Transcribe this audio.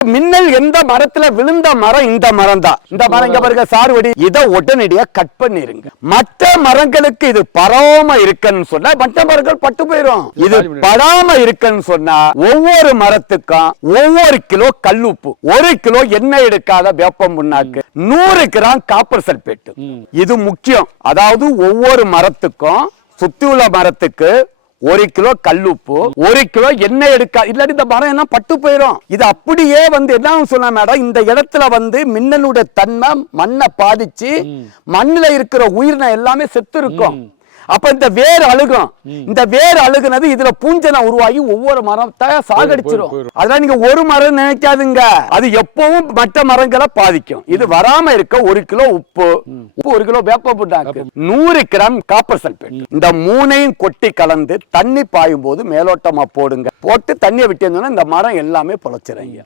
மின்னல் எந்த மரத்துல விழுந்த மரம் இந்த மரம் தான் இந்த மரம் இங்க பாருங்க சாறுவடி இதை உடனடியா கட் பண்ணிருங்க. மற்ற மரங்களுக்கு இது பரவாம இருக்குன்னு சொன்னா மற்ற மரங்கள் பட்டு போயிடும் இது படாம இருக்குன்னு சொன்னா ஒவ்வொரு மரத்துக்கும் ஒவ்வொரு கிலோ கல்லுப்பு ஒரு கிலோ எண்ணெய் எடுக்காத வேப்பம் புண்ணாக்கு நூறு கிராம் காப்பர் சல்பேட் இது முக்கியம். அதாவது ஒவ்வொரு மரத்துக்கும் சுத்தி உள்ள மரத்துக்கு ஒரு கிலோ கல்லுப்பு ஒரு கிலோ எண்ணெய் எடுக்க இல்லாட்டி இந்த மரம் என்ன பட்டு போயிடும் இது அப்படியே வந்து என்ன சொன்னா மேடம் இந்த இடத்துல வந்து மின்னலுடைய தன்மை மண்ணை பாதிச்சு மண்ணுல இருக்கிற உயிரினம் எல்லாமே செத்து இருக்கும். அப்ப இந்த வேர் அழுகும். இந்த வேர் அழுகுனது இதுல பூஞ்சனை உருவாகி ஒவ்வொரு மரத்தை சாகடிச்சிரும். அதனால நீங்க ஒரு மரம் நினைக்காதுங்க. அது எப்பவும் மற்ற மரங்களை பாதிக்கும். இது வராம இருக்க ஒரு கிலோ உப்பு உப்பு ஒரு கிலோ வேப்ப புண்ணாக்கு. நூறு கிராம் காப்பர் சல்பேட். இந்த மூணையும் கொட்டி கலந்து தண்ணி பாயும் போது மேலோட்டமா போடுங்க. போட்டு தண்ணியை விட்டு இந்த மரம் எல்லாமே பொழைச்சிருங்க